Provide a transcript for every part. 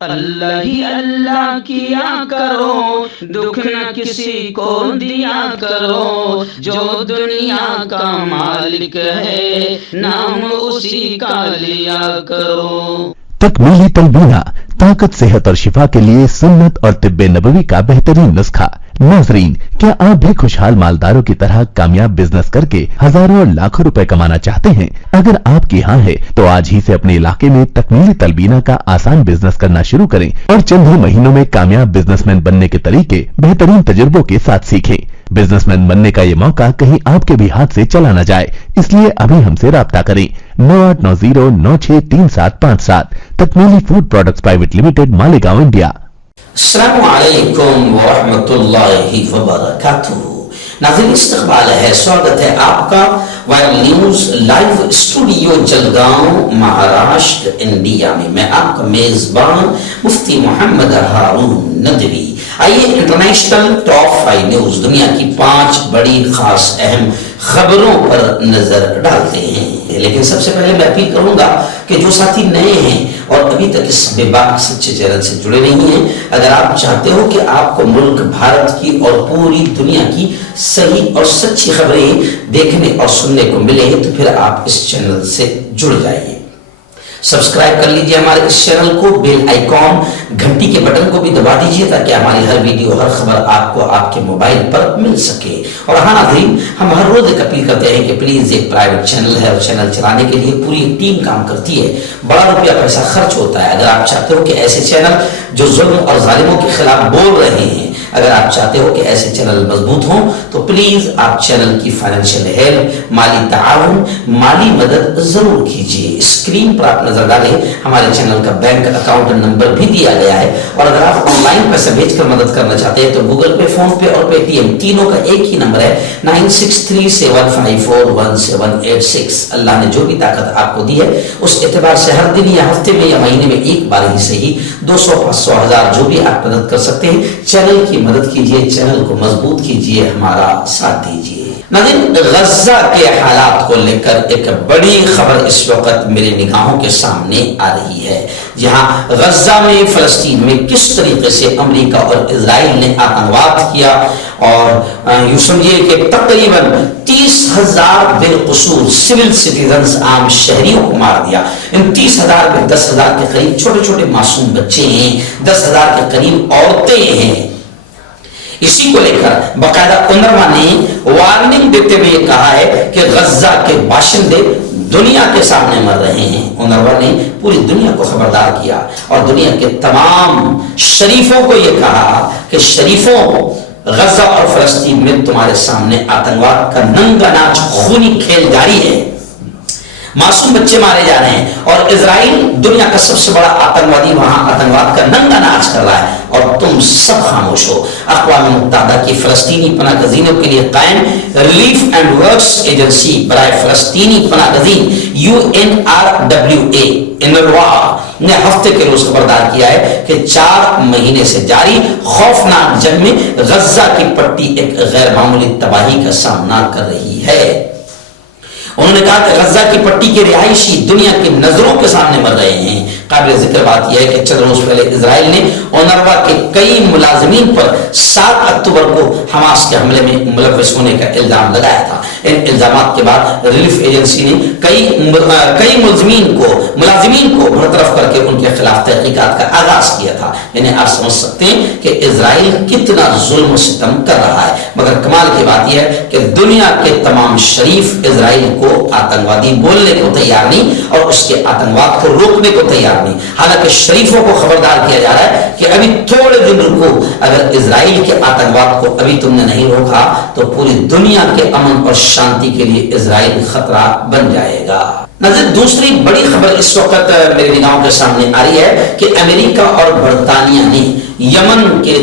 اللہ ہی اللہ کیا کرو، دکھ نہ کسی کو دیا کرو، جو دنیا کا مالک ہے نام اسی کا لیا کرو۔ تکمیلی تلبینہ، طاقت، صحت اور شفا کے لیے سنت اور طب نبوی کا بہترین نسخہ۔ ناظرین، کیا آپ بھی خوشحال مالداروں کی طرح کامیاب بزنس کر کے ہزاروں اور لاکھوں روپے کمانا چاہتے ہیں؟ اگر آپ کی ہاں ہے تو آج ہی سے اپنے علاقے میں تکمیلی تلبینہ کا آسان بزنس کرنا شروع کریں اور چند ہی مہینوں میں کامیاب بزنس مین بننے کے طریقے بہترین تجربوں کے ساتھ سیکھیں۔ بزنس مین بننے کا یہ موقع کہیں آپ کے بھی ہاتھ سے چلا نہ جائے، اس لیے ابھی ہم سے رابطہ کریں۔ 9890963757 Takmili food products private limited, Malegaon, India. السلام علیکم ورحمۃ اللہ وبرکاتہ۔ ناظرین، استقبال ہے، سواگت ہے آپ کا viral news live studio Jalgaon, Maharashtra, India میں۔ میں آپ کا میزبان مفتی محمد ہارون ندوی۔ آئیے انٹرنیشنل ٹاپ 5 نیوز، دنیا کی 5 بڑی خاص اہم خبروں پر نظر ڈالتے ہیں۔ لیکن سب سے پہلے میں اپیل کروں گا کہ جو ساتھی نئے ہیں اور ابھی تک اس بے باک سچے چینل سے جڑے نہیں ہیں، اگر آپ چاہتے ہو کہ آپ کو ملک بھارت کی اور پوری دنیا کی صحیح اور سچی خبریں دیکھنے اور سننے کو ملے تو پھر آپ اس چینل سے جڑ جائیے۔ سبسکرائب کر لیجئے ہمارے اس چینل کو، بیل آئیکن گھنٹی کے بٹن کو بھی دبا دیجئے تاکہ ہماری ہر ویڈیو، ہر خبر آپ کو آپ کے موبائل پر مل سکے۔ اور ہاں ناظرین، ہم ہر روز ایک اپیل کرتے ہیں کہ پلیز، ایک پرائیویٹ چینل ہے اور چینل چلانے کے لیے پوری ایک ٹیم کام کرتی ہے، بڑا روپیہ پیسہ خرچ ہوتا ہے۔ اگر آپ چاہتے ہو کہ ایسے چینل جو ظلم اور ظالموں کے خلاف بول رہے ہیں، اگر آپ چاہتے ہو کہ ایسے چینل مضبوط ہوں تو پلیز آپ چینل کی فائنینشیل ہیلپ، مالی تعاون، مالی مدد ضرور کیجیے۔ اسکرین پر آپ نظر ڈالیں، ہمارے چینل کا بینک اکاؤنٹ نمبر بھی دیا گیا ہے، اور اگر آپ آن لائن پیسہ بھیج کر مدد کرنا چاہتے ہیں تو گوگل پے، فون پے اور پے ٹی ایم تینوں کا ایک ہی نمبر ہے، 9637541786۔ اللہ نے جو بھی طاقت آپ کو دی ہے اس اعتبار سے ہر دن یا ہفتے میں یا مہینے میں ایک بار ہی صحیح 200، 500، 1000 جو بھی آپ مدد کر سکتے ہیں، چینل کی مدد کیجیے، چینل کو مضبوط کیجیے، ہمارا ساتھ دیجیے۔ ناظرین، غزہ کے حالات کو لے کر ایک بڑی خبر اس وقت میرے نگاہوں کے سامنے آ رہی ہے، جہاں غزہ میں، فلسطین میں کس طریقے سے امریکہ اور اسرائیل نے آتنکواد کیا، اور یوں سمجھیے کہ تقریباً 30,000 بالقصور سول سٹیزنز، عام شہریوں کو مار دیا۔ ان 30,000 میں 10,000 کے قریب چھوٹے چھوٹے معصوم بچے ہیں، 10,000 کے قریب عورتیں ہیں۔ اسی کو لے کر باقاعدہ اونروا نے وارننگ دیتے ہوئے یہ کہا ہے کہ غزہ کے باشندے دنیا کے سامنے مر رہے ہیں۔ اونروا نے پوری دنیا کو خبردار کیا اور دنیا کے تمام شریفوں کو یہ کہا کہ شریفوں، غزہ اور فلسطین میں تمہارے سامنے آتنکواد کا ننگا ناچ، خونی کھیل جاری ہے، معصوم بچے مارے جا رہے ہیں، اور اسرائیل دنیا کا سب سے بڑا آتنکوادی وہاں آتنکواد کا ننگا ناچ کر رہا ہے، اور تم سب خاموش ہو۔ اقوام متحدہ کی فلسطینی پناہ گزینوں کے لیے قائم ریلیف اینڈ ورکس ایجنسی برائے فلسطینی پناہ گزین UNRWA انروا نے ہفتے کے روز خبردار کیا ہے کہ 4 مہینے سے جاری خوفناک جنگ میں غزہ کی پٹی ایک غیر معمولی تباہی کا سامنا کر رہی ہے۔ انہوں نے کہا کہ غزہ کی پٹی کے رہائشی دنیا کی نظروں کے سامنے مر رہے ہیں۔ قابل ذکر بات یہ ہے کہ چند روز پہلے اسرائیل نے اونروا کے کئی ملازمین پر 7 اکتوبر کو حماس کے حملے میں ملوث ہونے کا الزام لگایا تھا۔ ان الزامات کے بعد ریلیف ایجنسی نے کئی ملازمین کو برطرف کر کے ان کے خلاف تحقیقات کا آغاز کیا تھا۔ یعنی آپ سمجھ سکتے ہیں کہ اسرائیل کتنا ظلم و ستم کر رہا ہے، مگر کمال کی بات یہ ہے کہ دنیا کے تمام شریف اسرائیل کو آتنکوادی بولنے کو تیار نہیں اور اس کے آتنکواد کو روکنے کو تیار نہیں۔ حالانکہ شریفوں کو خبردار کیا جا رہا ہے کہ ابھی تھوڑے دن رکو، اگر اسرائیل کے آتنکواد کو ابھی تم نے نہیں روکا تو پوری دنیا کے امن اور شانتی کے لیے اسرائیل خطرہ بن جائے گا۔ نظر دوسری بڑی خبر اس وقت میرے نگاہوں کے سامنے آ رہی ہے کہ امریکہ اور برطانیہ نے یمن کے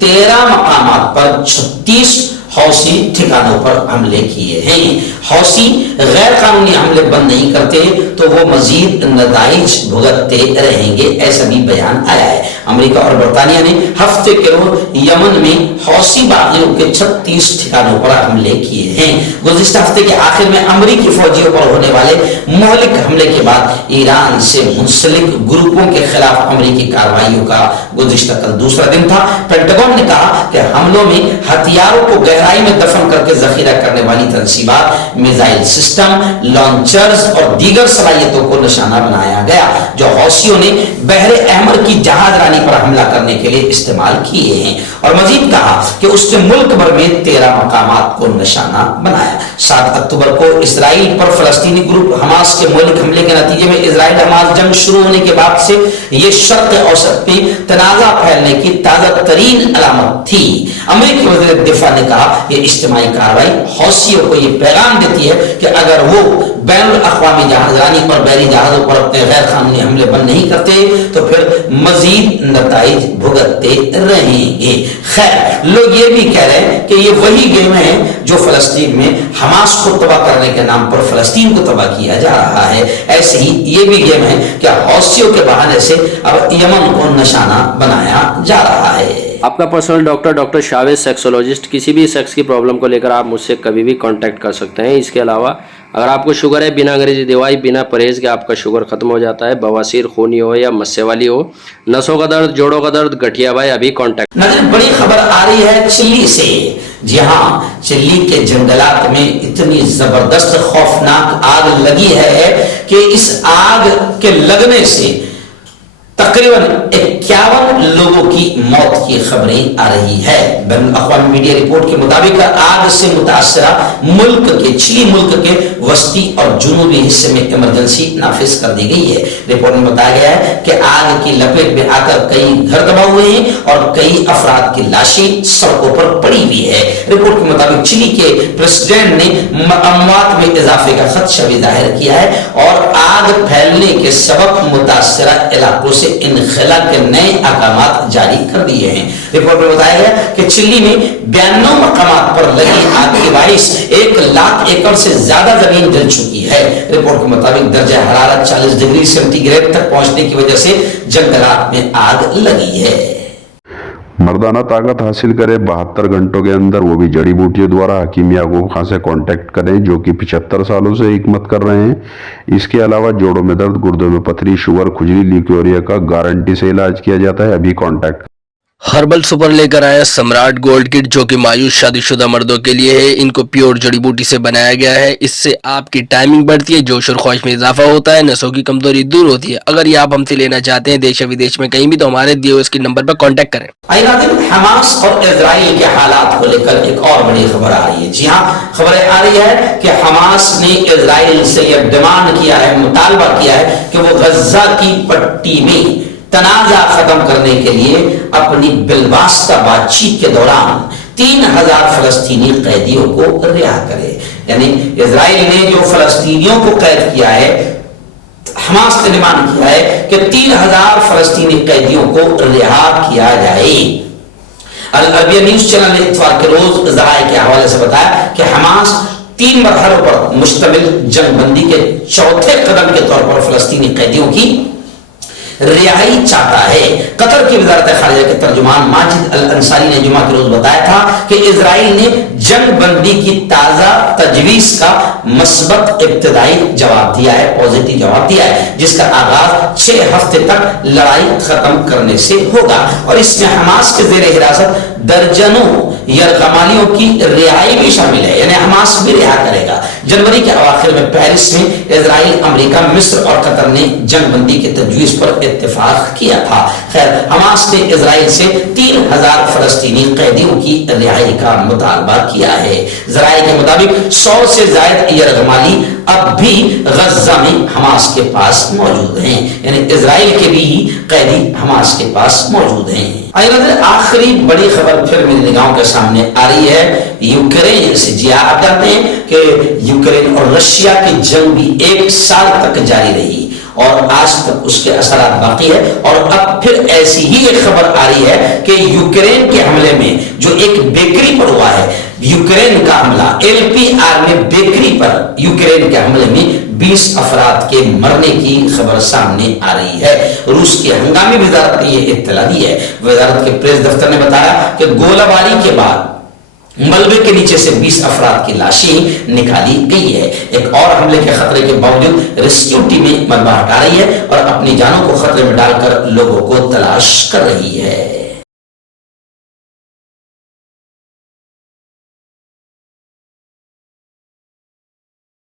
13 مقامات پر 36 हौसी ठिकानों पर हमले किए हैं। हौसी गैर कानूनी हमले बंद नहीं करते तो वो मजीद नताइज भुगतते रहेंगे, ऐसा भी बयान आया है। अमेरिका और बरतानिया ने हफ्ते के रोज यमन में हौसी बागियों के 36 ठिकानों पर हमले किए हैं। गुज़िश्ता हफ्ते के आखिर में अमेरिकी फौजियों पर होने वाले मुहलिक हमले के बाद ईरान से मुंसलिक ग्रुपों के खिलाफ अमेरिकी कार्रवाइयों का गुज़िश्ता कल दूसरा दिन था। पेंटागन ने कहा कि हमलों में हथियारों को गहराई में दफन करके जखीरा करने वाली तंसीबात, मिसाइल सिस्टम, लॉन्चर्स और दीगर सलाहियतों को निशाना बनाया गया जो हौसियों ने बहरे अहमर की जहाजरानी पर हमला करने के लिए इस्तेमाल किए हैं। और मजीद कहा कि उसने मुल्क भर में 13 मकामात को निशाना बनाया। 7 अक्टूबर को इसराइल पर फलस्तीनी ग्रुप हमास के मौलिक हमले के नतीजे में इसराइल हमास जंग शुरू होने के बाद से यह शर्क़ औसत में तनाज़ा फैलने की ताज़ा तरीन अलामत थी। अमेरिकी वज़ीर दिफा ने कहा यह इज्तिमाई कार्रवाई हौसियों को यह पैगाम देती है कि अगर वो बैनुल अक़वामी जहाजरानी और बहरी जहाजों पर अपने गैर कानूनी हमले बंद नहीं करते तो फिर मजीद नताइज भुगतते रहेंगे। खैर, लोग ये भी कह रहे हैं कि ये वही गेम है जो फलस्तीन में हमास को तबाह करने के नाम पर फलस्तीन को तबाह किया जा रहा है। ऐसे ही ये भी गेम है कि हौसियों के बहाने से अब यमन को निशाना बनाया जा रहा है। आपका पर्सनल डॉक्टर शावेज सेक्सोलॉजिस्ट। किसी भी सेक्स की प्रॉब्लम को लेकर आप मुझसे कभी भी कांटेक्ट कर सकते हैं। इसके अलावा अगर आपको शुगर है, बिना अंग्रेजी दवाई, बिना परहेज के आपका शुगर खत्म हो जाता है, बवासीर, खूनी हो या मस्से वाली हो, नसों का दर्द, जोड़ों का दर्द, गठिया भाई, अभी कांटेक्ट। नजर बड़ी खबर आ रही है चिल्ली से। जी हाँ, चिल्ली के जंगलात में इतनी जबरदस्त खौफनाक आग लगी है कि इस आग के लगने से तकरीबन 51 लोगों की मौत की खबरें आ रही है। बैनुल-अक़वामी मीडिया रिपोर्ट के मुताबिक आग से मुतासरा मुल्क के चिली मुल्क के वस्ती और जुनूबी हिस्से में इमरजेंसी नाफिज कर दी गई है। रिपोर्ट में बताया गया है कि आग की लपेट में आकर कई घर तबाह हुए हैं और कई अफराद की लाशें सड़कों पर पड़ी हुई है। रिपोर्ट के मुताबिक चिली के प्रेसिडेंट ने अमवात में इजाफे का खदशा भी जाहिर किया है और आग फैलने के सबब मुतासरा इलाकों से इनखला के नए अहकामात जारी कर दिए हैं। रिपोर्ट में बताया गया कि चिली में 92 मकामात पर लगी आग के बाइस 1 लाख एकड़ से ज्यादा जमीन जल चुकी है। रिपोर्ट के मुताबिक दर्जा हरारत 40 डिग्री सेंटीग्रेड तक पहुंचने की वजह से जंगलात में आग लगी है। मर्दाना ताकत हासिल करें 72 घंटों के अंदर, वो भी जड़ी बूटियों द्वारा। हकीम याकूब खान से कांटेक्ट करें जो कि 75 सालों से हिकमत कर रहे हैं। इसके अलावा जोड़ों में दर्द, गुर्दों में पथरी, शुगर, खुजली, ल्यूकेरिया का गारंटी से इलाज किया जाता है। अभी कांटेक्ट। हर्बल सुपर लेकर आया सम्राट गोल्ड किट जो कि मायूस शादीशुदा मर्दों के लिए है। इनको प्योर जड़ी बूटी से बनाया गया है। इससे आपकी टाइमिंग बढ़ती है, जोश और ख्वाहिश में इजाफा होता है, नसों की कमजोरी दूर होती है। अगर ये आप हमसे लेना चाहते हैं देश या विदेश में कहीं भी, तो हमारे दिए हुए इसके नंबर पर कांटेक्ट करें। हमास और इजराइल के हालात को लेकर एक और बड़ी खबर आ रही है। जी हाँ, खबरें आ रही है कि हमास ने इजराइल से यह डिमांड किया है, मुतालबा किया है कि वो गजा की पट्टी में तनाजा खत्म करने के लिए अपनी बिलवास्ता बातचीत के दौरान 3000 फलस्तीनी कैदियों को रिहा करे। यानी इजराइल ने जो फलस्तीनियों को कैद किया है, हमास ने डिमांड किया है कि 3000 फलस्तीनी कैदियों को रिहा किया जाए। अल अरबिया न्यूज चैनल ने इतवार के रोज ज़राए के हवाले से बताया कि हमास 3 मरहलों पर मुश्तमिल जंगबंदी के चौथे कदम के तौर पर फलस्तीनी कैदियों की रिहाई चाहता है। कतर की वजारत खारिजा के तर्जुमान माजिद अल अंसारी ने जुमा के रोज बताया था कि इजराइल ने जंग बंदी की ताजा तजवीज का मस्बत इब्तदाई जवाब दिया है, पॉजिटिव जवाब दिया है, जिसका आगाज 6 हफ्ते तक लड़ाई खत्म करने से होगा और इसमें हमास के जेर हिरासत दर्जनों यरगमालियों की रिहाई भी शामिल है। यानी हमास भी रिहा करेगा। जनवरी के अवाखिर में पेरिस में इजराइल, अमेरिका, मिस्र और कतर ने जंग बंदी की तजवीज पर इत्तेफाक किया था। खैर, हमास ने इजराइल से 3000 फलस्तीनी कैदियों की रिहाई का मुतालबा किया है। ज़राए के मुताबिक 100 से ज्यादा यरगमाली अब भी गजा में हमास के पास मौजूद हैं। यानी इजराइल के भी कैदी हमास के पास मौजूद हैं। आखिरी बड़ी खबर फिर मेरी निगाहों के सामने आ रही है यूक्रेन से। जी आप जानते हैं कि यूक्रेन और रशिया की जंग भी 1 साल तक जारी रही और आज तक उसके असरात बाकी है। और अब फिर ऐसी ही एक खबर आ रही है कि यूक्रेन के हमले में जो एक बेकरी पर हुआ है, यूक्रेन का हमला, LPR में बेकरी पर यूक्रेन के हमले में 20 अफराद के मरने की खबर सामने आ रही है। रूस की हंगामी वजारत ने यह इत्तला दी है। वजारत के प्रेस दफ्तर ने बताया कि गोलाबारी के बाद मलबे के नीचे से 20 अफराद की लाशें निकाली गई है। एक और हमले के खतरे के बावजूद रेस्क्यू टीमें मलबा हटा रही है और अपनी जानों को खतरे में डालकर लोगों को तलाश कर रही है।